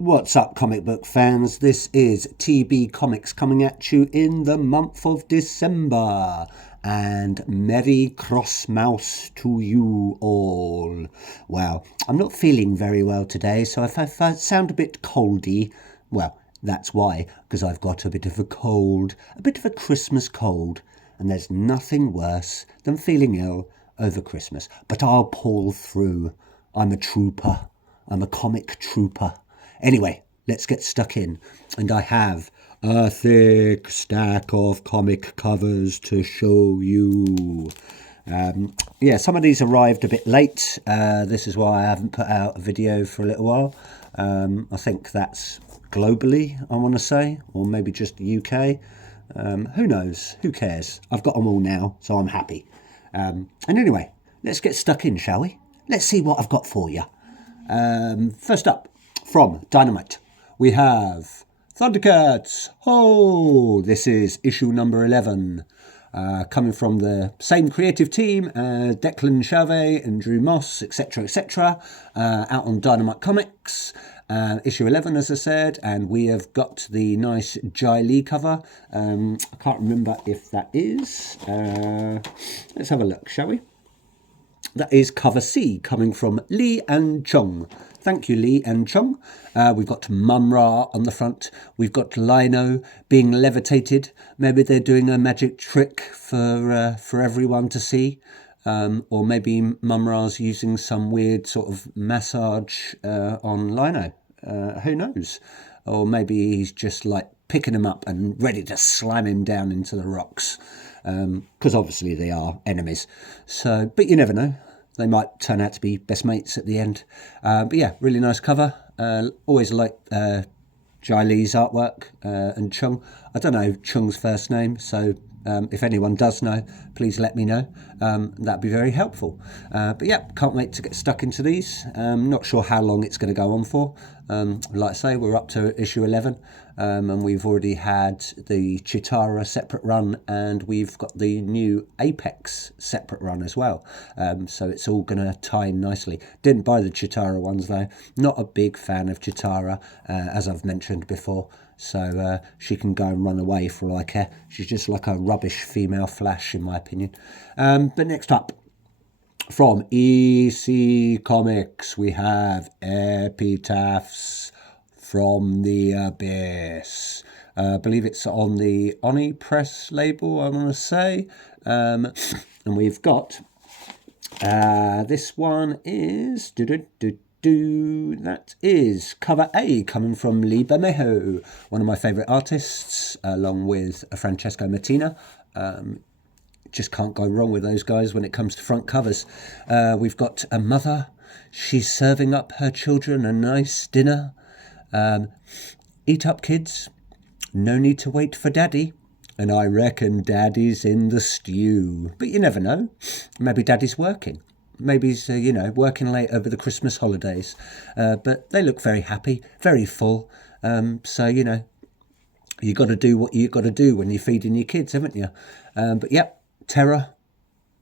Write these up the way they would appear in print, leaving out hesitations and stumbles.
What's up, comic book fans? This is TB Comics coming at you in the month of December. And Merry Crossmouse to you all. Well, I'm not feeling very well today, so if I sound a bit coldy, well, that's why, because I've got a bit of a cold, a bit of a Christmas cold. And there's nothing worse than feeling ill over Christmas. But I'll pull through. I'm a trooper. I'm a comic trooper. Anyway, let's get stuck in. And I have a thick stack of comic covers to show you. Some of these arrived a bit late. This is why I haven't put out a video for a little while. I think that's globally, I want to say, or maybe just the UK. Who knows? Who cares? I've got them all now, so I'm happy. And anyway, let's get stuck in, shall we? Let's see what I've got for you. First up, from Dynamite, we have Thundercats. Oh, this is issue number 11. Coming from the same creative team, Declan Shalvey and Drew Moss, etc., etc., out on Dynamite Comics. Issue 11, as I said, and we have got the nice Jai Lee cover. I can't remember if that is. Let's have a look, shall we? That is cover C, coming from Lee and Chung. Thank you, Lee and Chung. We've got Mum-Ra on the front. We've got Lino being levitated. Maybe they're doing a magic trick for everyone to see. Or maybe Mum-Ra's using some weird sort of massage on Lino. Who knows? Or maybe he's just like picking him up and ready to slam him down into the rocks. Because obviously they are enemies. So, but you never know. They might turn out to be best mates at the end. But yeah, really nice cover. Always like Jai Lee's artwork and Chung. I don't know Chung's first name, so if anyone does know, please let me know. That'd be very helpful. But yeah, can't wait to get stuck into these. Not sure how long it's going to go on for. Like I say, we're up to issue 11. And we've already had the Chitara separate run, and we've got the new Apex separate run as well. So it's all going to tie in nicely. Didn't buy the Chitara ones though. Not a big fan of Chitara, as I've mentioned before. So she can go and run away for all I care. She's just like a rubbish female Flash, in my opinion. But next up, from EC Comics, we have Epitaphs from the Abyss. I believe it's on the Oni Press label, I want to say. And we've got this one is that is cover A, coming from Lee Bermejo, one of my favourite artists, along with Francesco Mattina. Just can't go wrong with those guys when it comes to front covers. We've got a mother. She's serving up her children a nice dinner. Eat up, kids. No need to wait for daddy. And I reckon daddy's in the stew. But you never know. Maybe daddy's working. Maybe he's, working late over the Christmas holidays. But they look very happy, very full. So, you got to do what you got to do when you're feeding your kids, haven't you? But yep, Terror,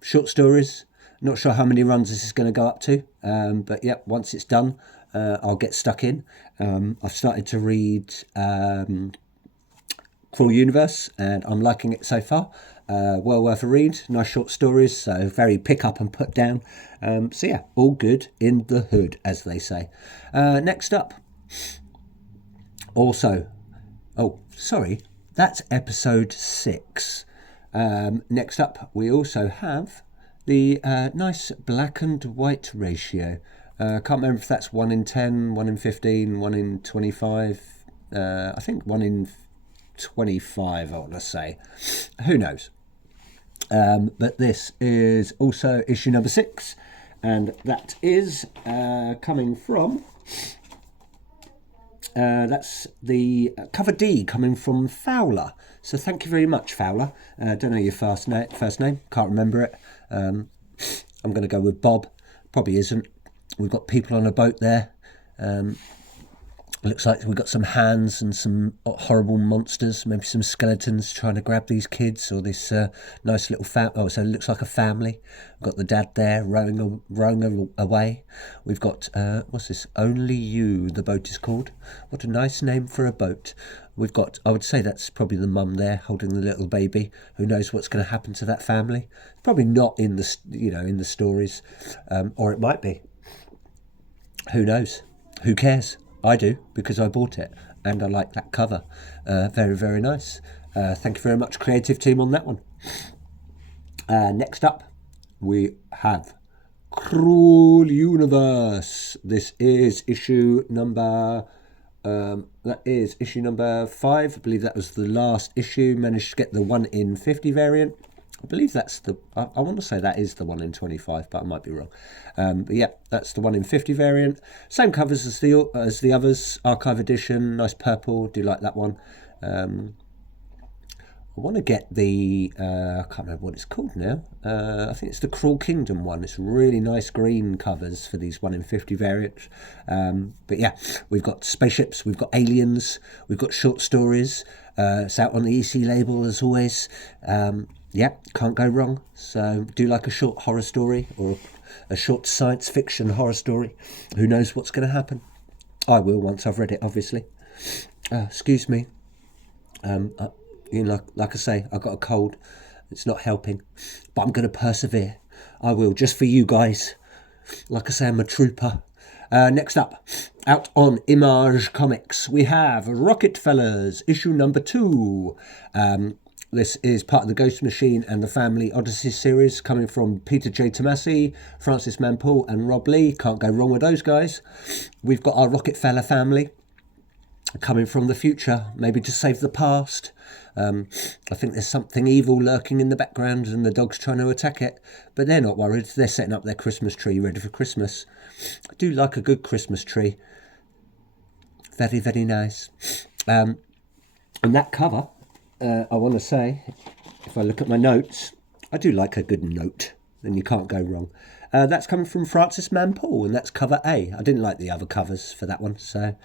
short stories. Not sure how many runs this is going to go up to. But yep, once it's done, I'll get stuck in. I've started to read Cruel Universe, and I'm liking it so far. Well worth a read. Nice short stories, so very pick up and put down. So yeah, all good in the hood, as they say. Next up, also, that's episode 6. Next up, we also have the nice black and white ratio. Can't remember if that's 1 in 10, 1 in 15, 1 in 25. I think 1 in 25, I want to say. Who knows? But this is also issue number 6, and that is coming from... that's the cover D, coming from Fowler. So thank you very much, Fowler. Don't know your first name. Can't remember it. I'm going to go with Bob. Probably isn't. We've got people on a boat there. It looks like we've got some hands and some horrible monsters, maybe some skeletons trying to grab these kids or this nice little Oh, so it looks like a family. We've got the dad there rowing away. We've got, what's this? Only You, the boat is called. What a nice name for a boat. We've got, I would say that's probably the mum there holding the little baby. Who knows what's going to happen to that family? Probably not in the, in the stories, or it might be. Who knows? Who cares? I do, because I bought it and I like that cover. Very, very nice. Thank you very much, creative team, on that one. Next up, we have Cruel Universe. This is issue number... that is issue number 5. I believe that was the last issue. Managed to get the 1 in 50 variant. I believe that's the... I want to say that is the 1 in 25, but I might be wrong. But yeah, that's the 1 in 50 variant. Same covers as the others. Archive edition, nice purple. Do like that one. I want to get the... I can't remember what it's called now. I think it's the Cruel Kingdom one. It's really nice green covers for these 1 in 50 variants. But yeah, we've got spaceships, we've got aliens, we've got short stories. It's out on the EC label as always. Yeah, can't go wrong. So do like a short horror story or a short science fiction horror story. Who knows what's going to happen? I will once I've read it, obviously. Excuse me. Like I say, I've got a cold. It's not helping, but I'm going to persevere. I will, just for you guys. Like I say, I'm a trooper. Next up, out on Image Comics, we have Rocket Fellas, issue number 2. This is part of the Ghost Machine and the Family Odyssey series, coming from Peter J. Tomasi, Francis Manpool and Rob Lee. Can't go wrong with those guys. We've got our Rocket Fella family coming from the future, maybe to save the past. I think there's something evil lurking in the background and the dog's trying to attack it, but they're not worried. They're setting up their Christmas tree ready for Christmas. I do like a good Christmas tree. Very, very nice. And that cover, I want to say, if I look at my notes, I do like a good note. Then you can't go wrong. That's coming from Francis Manpool, and that's cover A. I didn't like the other covers for that one, so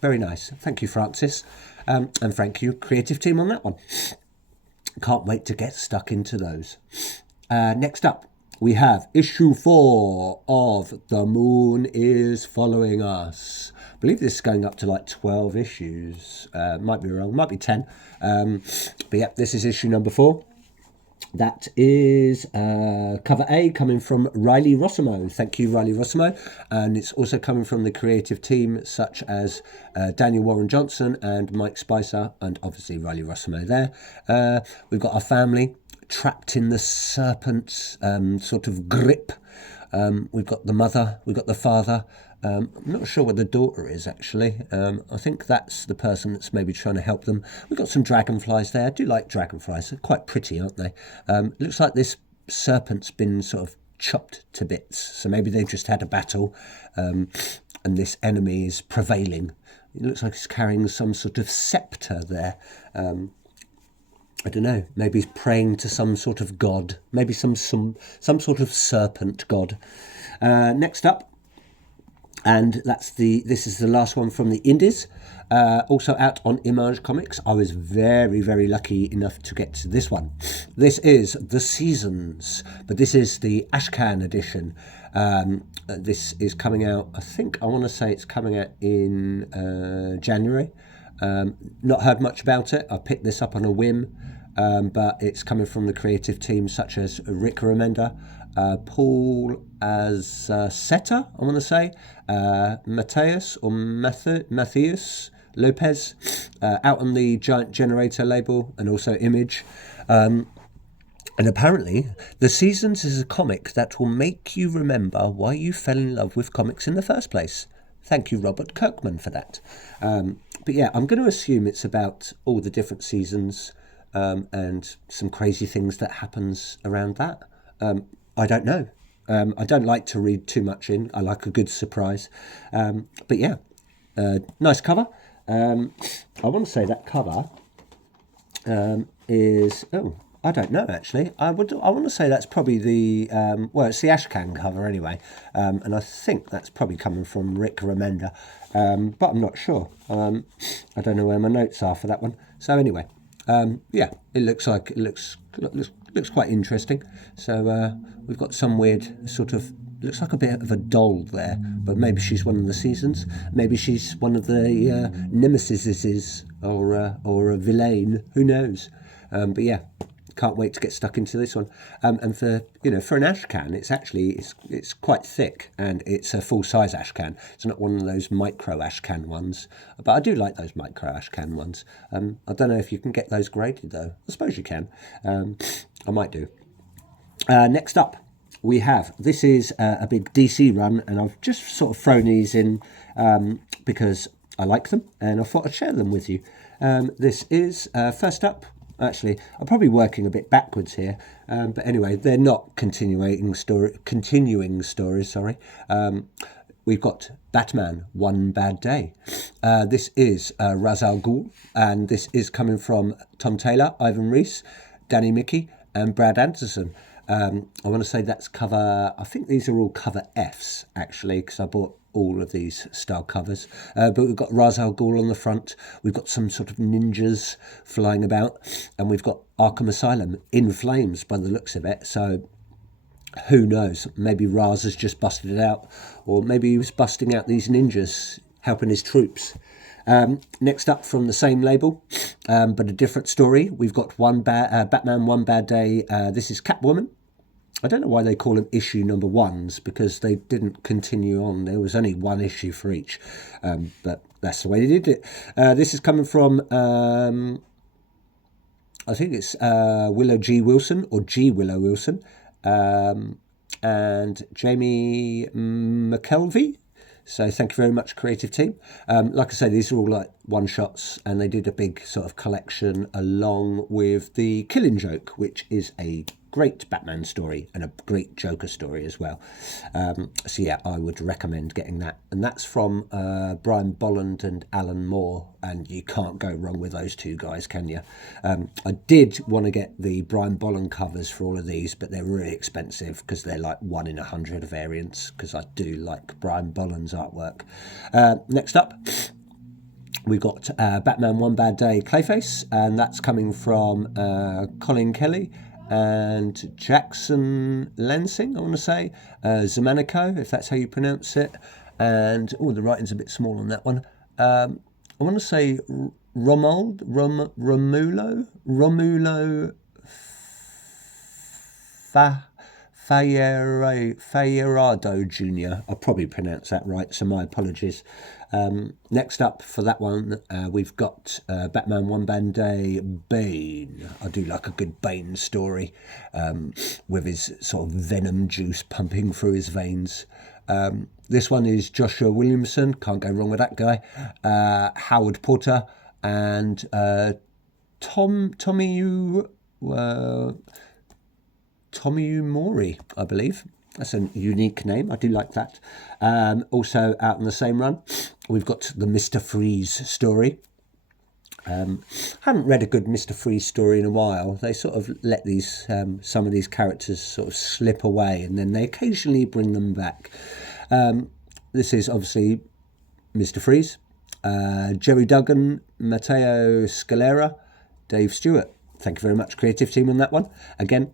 very nice. Thank you, Francis. And thank you, creative team, on that one. Can't wait to get stuck into those. Next up, we have issue 4 of The Moon is Following Us. I believe this is going up to like 12 issues. Might be wrong, might be 10. But yeah, this is issue number 4. That is cover A, coming from Riley Rossimo. Thank you, Riley Rossimo. And it's also coming from the creative team, such as Daniel Warren Johnson and Mike Spicer, and obviously Riley Rossimo there. We've got our family trapped in the serpent's sort of grip. We've got the mother, we've got the father. I'm not sure what the daughter is, actually. I think that's the person that's maybe trying to help them. We've got some dragonflies there. I do like dragonflies. They're quite pretty, aren't they? Looks like this serpent's been sort of chopped to bits. So maybe they've just had a battle and this enemy is prevailing. It looks like he's carrying some sort of scepter there. I don't know. Maybe he's praying to some sort of god. Maybe some sort of serpent god. Next up. And this is the last one from the indies, also out on Image Comics. I was very, very lucky enough to get to this one. This is The Seasons, but this is the Ashcan edition. This is coming out, I want to say it's coming out in January. Not heard much about it. I picked this up on a whim, but it's coming from the creative team such as Rick Remender, Paul Azceta, I want to say, Matthias Lopez, out on the Giant Generator label and also Image. And apparently, The Seasons is a comic that will make you remember why you fell in love with comics in the first place. Thank you, Robert Kirkman, for that. But yeah, I'm going to assume it's about all the different seasons and some crazy things that happens around that. I don't know. I don't like to read too much in. I like a good surprise. But yeah, nice cover. I want to say that cover is... Oh, I don't know actually. I want to say that's probably the well, it's the Ashcan cover anyway, and I think that's probably coming from Rick Remender, but I'm not sure. I don't know where my notes are for that one. So anyway, yeah, it looks quite interesting. So we've got some weird sort of, looks like a bit of a doll there, but maybe she's one of the seasons. Maybe she's one of the nemesises or a villain. Who knows? But yeah, can't wait to get stuck into this one. And for for an ash can, it's quite thick and it's a full size ash can. It's not one of those micro ash can ones, but I do like those micro ash can ones. I don't know if you can get those graded though. I suppose you can. I might do. Next up, we have, this is a big DC run, and I've just sort of thrown these in because I like them and I thought I'd share them with you. This is first up. Actually, I'm probably working a bit backwards here, but anyway, they're not continuing stories. Sorry. We've got Batman: One Bad Day. This is Ra's al Ghul, and this is coming from Tom Taylor, Ivan Reis, Danny Miki, and Brad Anderson. I want to say that's cover, I think these are all cover Fs actually, because I bought all of these style covers. But we've got Ra's al Ghul on the front, we've got some sort of ninjas flying about, and we've got Arkham Asylum in flames by the looks of it. So who knows, maybe Ra's has just busted it out, or maybe he was busting out these ninjas, helping his troops. Next up from the same label, but a different story, we've got Batman One Bad Day. This is Catwoman. I don't know why they call them issue number ones, because they didn't continue on. There was only one issue for each, but that's the way they did it. This is coming from, I think it's Willow G. Wilson, or G. Willow Wilson, and Jamie McKelvey. So thank you very much, creative team. Like I say, these are all like one-shots, and they did a big sort of collection along with the Killing Joke, which is a great Batman story and a great Joker story as well. So yeah, I would recommend getting that. And that's from Brian Bolland and Alan Moore, and you can't go wrong with those two guys, can you? I did want to get the Brian Bolland covers for all of these, but they're really expensive because they're like 1 in 100 variants, because I do like Brian Bolland's artwork. Next up, we've got Batman One Bad Day Clayface, and that's coming from Colin Kelly and Jackson Lansing, I want to say, Zamanico, if that's how you pronounce it. And the writing's a bit small on that one. I want to say Romulo Fayerado Jr. I'll probably pronounce that right, so my apologies. Next up for that one, we've got Batman One Bad Day Bane. I do like a good Bane story, with his sort of venom juice pumping through his veins. This one is Joshua Williamson, can't go wrong with that guy, Howard Porter, and Tomiyu Mori, I believe. That's a unique name. I do like that. Also out in the same run, we've got the Mr. Freeze story. Haven't read a good Mr. Freeze story in a while. They sort of let these some of these characters sort of slip away, and then they occasionally bring them back. This is obviously Mr. Freeze, Jerry Duggan, Matteo Scalera, Dave Stewart. Thank you very much, creative team, on that one. Again,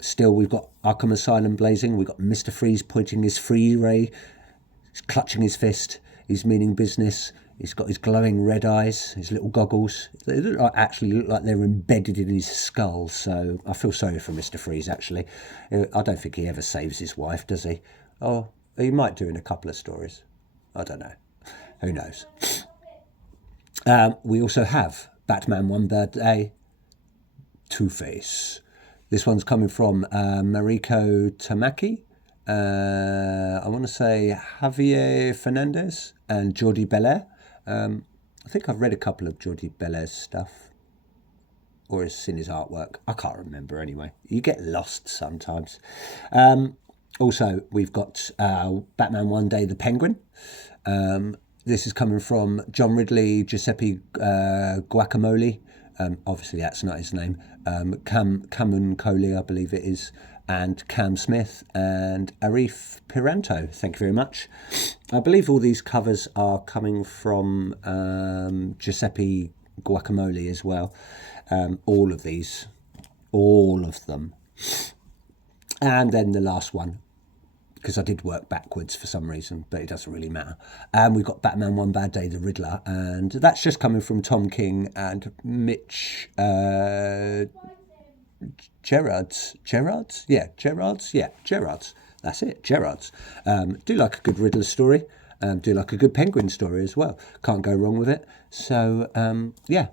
still we've got Arkham Asylum blazing. We've got Mr. Freeze pointing his free ray, he's clutching his fist, he's meaning business. He's got his glowing red eyes, his little goggles. They actually look like they're embedded in his skull, so I feel sorry for Mr. Freeze, actually. I don't think he ever saves his wife, does he? Oh, he might do in a couple of stories. I don't know. Who knows? We also have Batman One Bad Day Two-Face. This one's coming from Mariko Tamaki. I want to say Javier Fernandez and Jordi Belair. I think I've read a couple of Jordi Belair's stuff, or has seen his artwork. I can't remember anyway. You get lost sometimes. Also, we've got Batman One Day the Penguin. This is coming from John Ridley, Giuseppe Guacamole, Obviously that's not his name. Cameron Coley, I believe it is, and Cam Smith and Arif Piranto. Thank you very much. I believe all these covers are coming from Giuseppe Guacamole as well. All of these, all of them. And then the last one, because I did work backwards for some reason, but it doesn't really matter. And we've got Batman One Bad Day, The Riddler, and that's just coming from Tom King and Mitch Gerards. Yeah, Gerards. That's it, Gerards. Do like a good Riddler story. Do like a good Penguin story as well. Can't go wrong with it. So, yeah,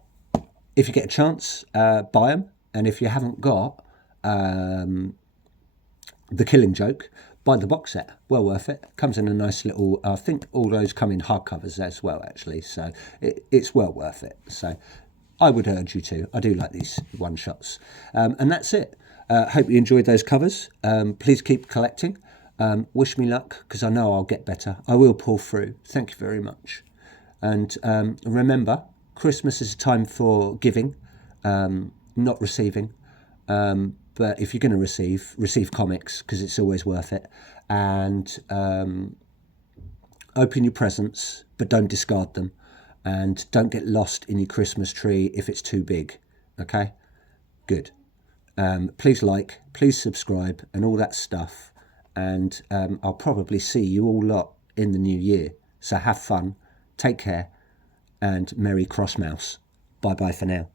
if you get a chance, buy them. And if you haven't got The Killing Joke, buy the box set. Well worth it. Comes in a nice little, I think all those come in hardcovers as well, actually. So it's well worth it. So I would urge you to. I do like these one-shots. And that's it. Hope you enjoyed those covers. Please keep collecting. Wish me luck, because I know I'll get better. I will pull through. Thank you very much. And remember, Christmas is a time for giving, not receiving. But if you're going to receive comics, because it's always worth it. And open your presents, but don't discard them. And don't get lost in your Christmas tree if it's too big. Okay? Good. Please like, please subscribe, and all that stuff. And I'll probably see you all lot in the new year. So have fun, take care, and Merry Cross Mouse. Bye-bye for now.